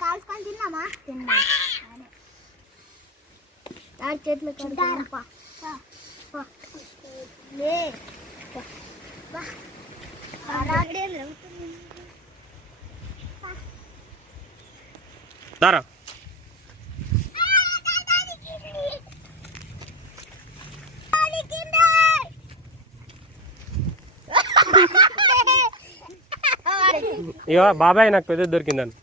కాల్చుకొని తిన్నామా? తిన్నా. చెట్లు దారా ఇక బాబాయ్ నాకు పెద్ద దొరికిందని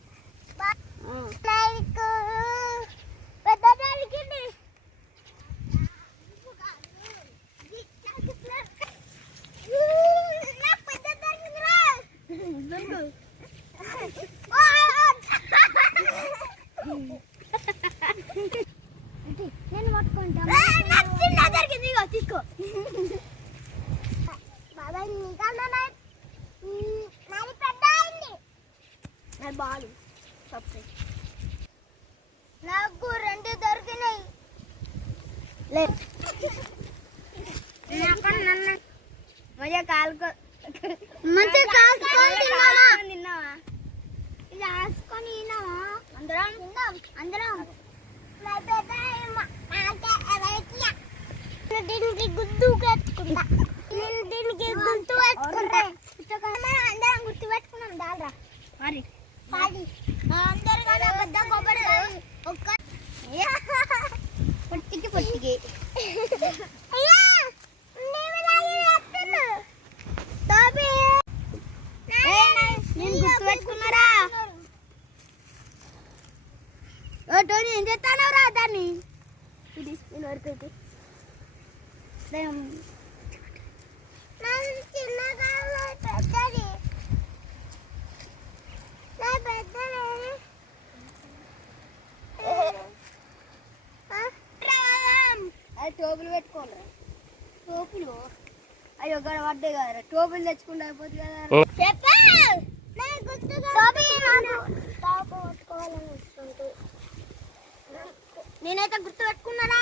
నేను పట్టుకుంటాను. తీసుకో బాబాయ్ నీకన్నా నాది పెద్ద అయింది. నా బాలు నాకు 2 దొరికినాయి. మంచిగా కాల్చుకొని తిన్నావా? ఇది ఆసుకొని తిన్నావా? అందరం అందరం దీనికి గుర్తు పెట్టుకుంటా. నేను దీనికి గుర్తు పెట్టుకుంటా. అందరం గుర్తు పెట్టుకున్నాం. దాల్రా మరి అందరు కదా పెద్ద కొబ్బరి ఒక్క పొట్టికి పొట్టికి నేను గుర్తు పెట్టుకున్నారా? టోనీ ఏం చేస్తానో రా దాన్ని తీసుకుని వరకు చిన్నగా పెద్దది టోపులు పెట్టుకోవాలి. టోపులు అయ్యో గడ పడ్డాయి కదా. టోపులు తెచ్చుకుంటే అయిపోతుంది కదా. నేనైతే గుర్తు పెట్టుకున్నారా?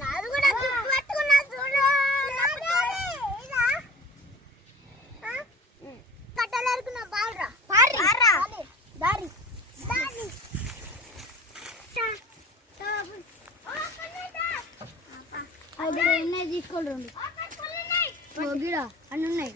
నాది కూడా గుర్తు పెట్టుకున్నా. చూడు కట్టలేరుకున్నా. బాల్రా దారి ఉన్నాయి. తీసుకోండి గిడ అన్నీ ఉన్నాయి.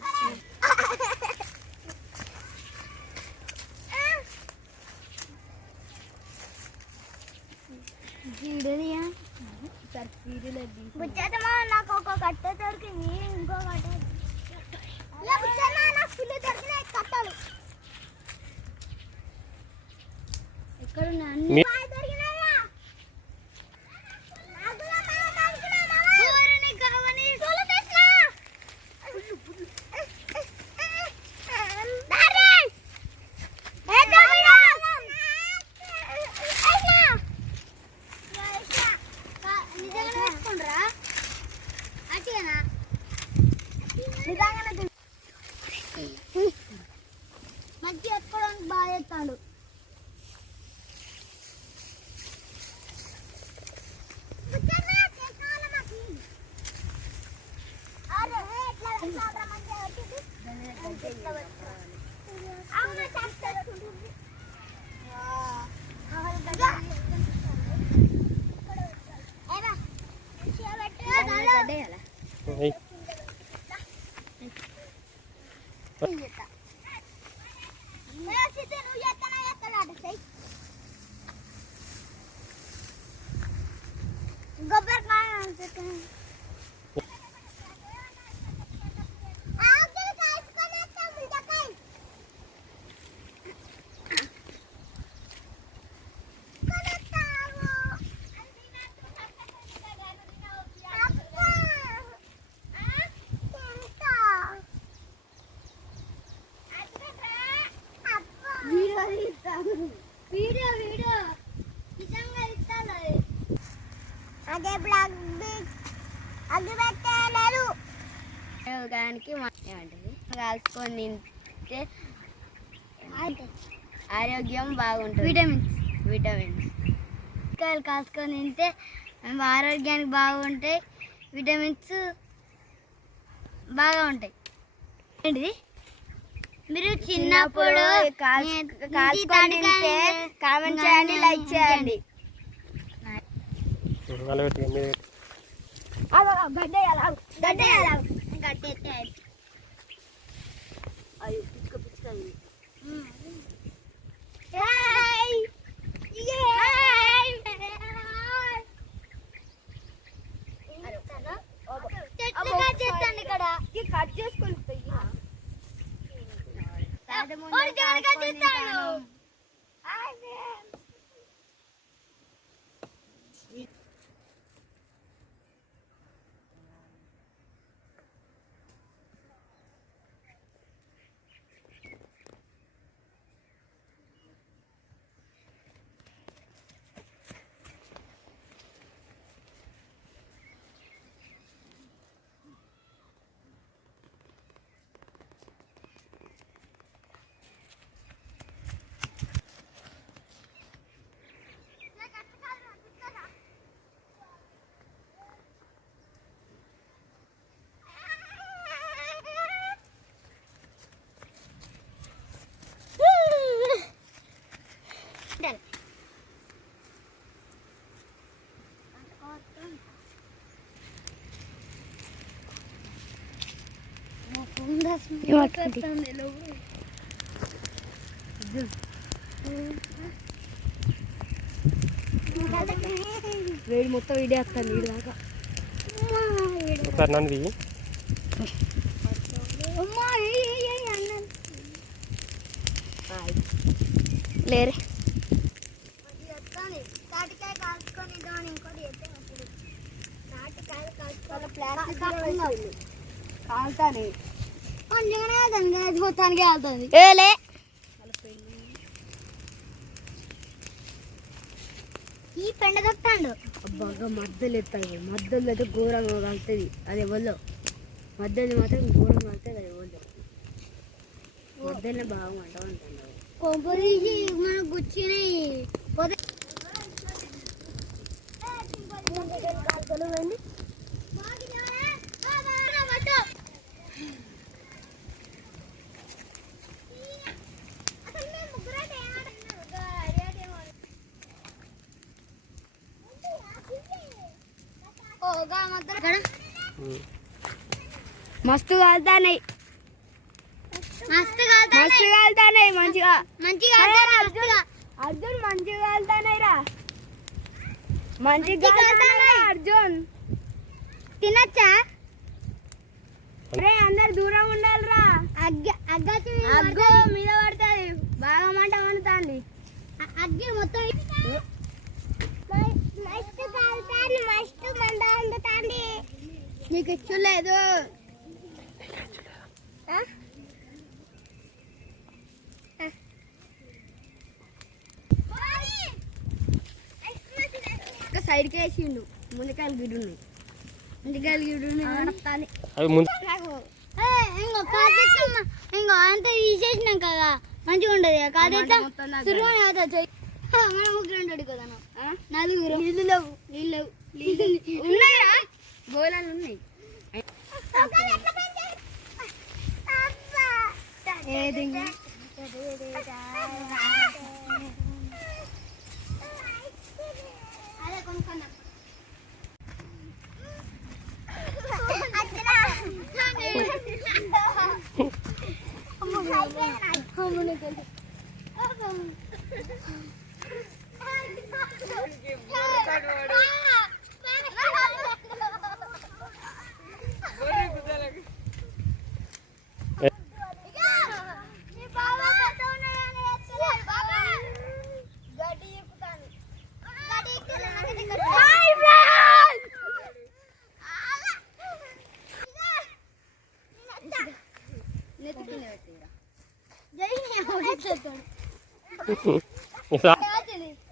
నాకు ఒక కట్ట దొరికింది. ఇంకో కట్ట నాకు ఫుల్ దొరికినాయి కట్టలు. ఎక్కడ ఉన్నాయి? మధ్య ఎత్తుకోవడానికి బాగా ఎత్తాడు. అదే బ్లాక్ బీచ్ అగ్గి పెట్టలేదు. దానికి ఏమంటది కాల్చుకొని తింటే ఆరోగ్యం బాగుంటుంది. విటమిన్స్ కాయలు కాల్చుకొని తింటే ఆరోగ్యానికి బాగుంటాయి. విటమిన్స్ బాగా ఉంటాయి. ఏంటిది మీరు చిన్నప్పుడు కాల్చుకొని తింటే కామెంట్ చేయండి, లైక్ చేయండి. కట్ చేసుకొని వేడి మొత్తం వీడియో వస్తాను వీడి దాకా లేరే తాటికాయ కాల్చుకొని ఇంకోటి కాలుతానే మొత్తానికి కాలుతుంది ఏలే ఈ పెండ తప్పాడు బాగా మద్దలు ఎత్తాడు మద్దలు అయితే ఘోరంగా కలుతుంది అది ఎవరిలో మద్దలు మాత్రం ఘోరంగా కలుతుంది అది ఎవరిలో మద్దలనే బాగా మంట ఉంటుంది కొంపదీసి మనకు గుచ్చినాయి మస్తు కాలుతాయి మస్తు కాలుతాయి మంచిగా మంచిగా అర్జున్ మంచిగా కాలుతాయి రా మంచిగా అర్జున్ తినచ్చా రే అందరు దూరం ఉండాలిరా అగ్గో మీద పడుతుంది బాగా మంట వండుతుంది అగ్గి మొత్తం మస్తు మంట వండుతుంది నీకు ఇచ్చలేదు సైడ్కి వేసిండు ముందుకాయలు గిడ్డు ఇంకో అంతా తీసేసినాం కదా మంచిగా ఉండదు కాదైతే మనం ముగ్గురు కదా నలుగురు నీళ్ళు ఉన్నాయా గోళాలు ఉన్నాయి ఏది అదే కొనుక్కున్నా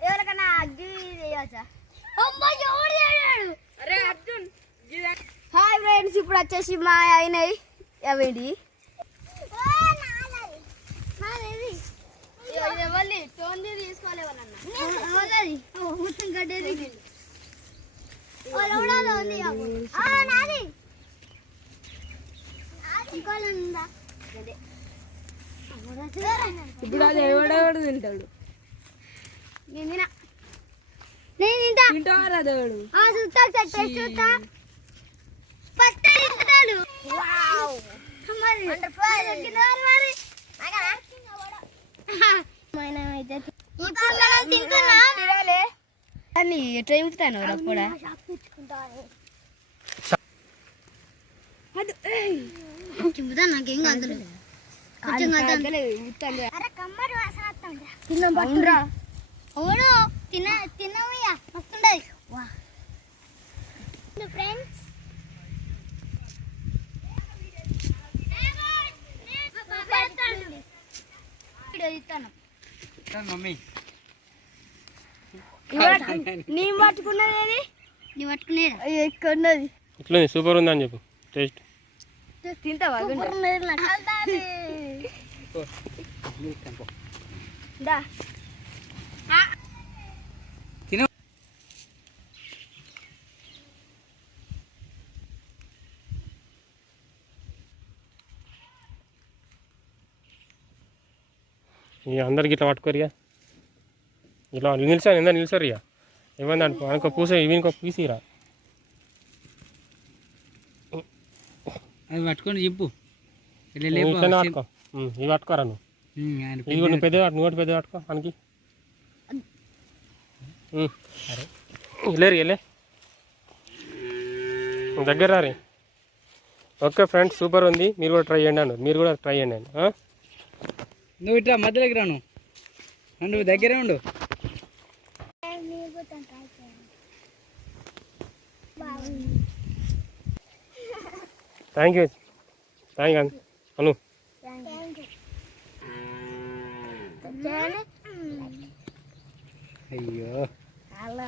ఎవరికన్నా అగ్గి చేయవచ్చా హాయ్ ఫ్రెండ్స్ ఇప్పుడు వచ్చేసి మా అయినాయి అవేంటి తీసుకోవాలి ఇప్పుడు అది ఎవడెవడు తింటాడు నేను తింటా తింటావారా దేవుడు చూస్తా టేస్ట్ చూస్తా ఫస్ట్ తింటాడు వావ్ మరి మరి ఇప్పుడు మనం తింటున్నాం అని ఎట్లా తింటాను కూడా చింపుతా నాకేం కాదు అరే కమ్మడి వాసన వస్తుందిరా అవును తిన్నవయ్యా వస్తుండదు వా ఫ్రెండ్స్ మమ్మీ నీ పట్టుకున్నది నీ పట్టుకునేదా ఎక్కడున్నది ఇట్లా సూపర్ ఉందని చెప్పు టేస్ట్ తింటావా దా ఇక అందరికి ఇట్లా పట్టుకోరిగా ఇట్లా నిలిచాను ఎంత నిలిచారు ఇక ఏమన్నా అనుకో అనుకో పూస ఇవినికో పీసిరా అది పట్టుకొని చెప్పు ఇట్లనే పట్టుకో ఇవి పట్టుకోరా నువ్వు ఇది కూడా నువ్వు పెద్ద నువ్వు ఒకటి పెద్ద పట్టుకో మనకి లేరు వెళ్ళే దగ్గర రే ఓకే ఫ్రెండ్స్ సూపర్ ఉంది మీరు కూడా ట్రై చేయండి అన్నారు మీరు కూడా ట్రై చేయండి నువ్వు ఇట్లా మధ్యలోకి రాను నువ్వు దగ్గరే ఉండు థ్యాంక్ యూ అను అయ్యో అలా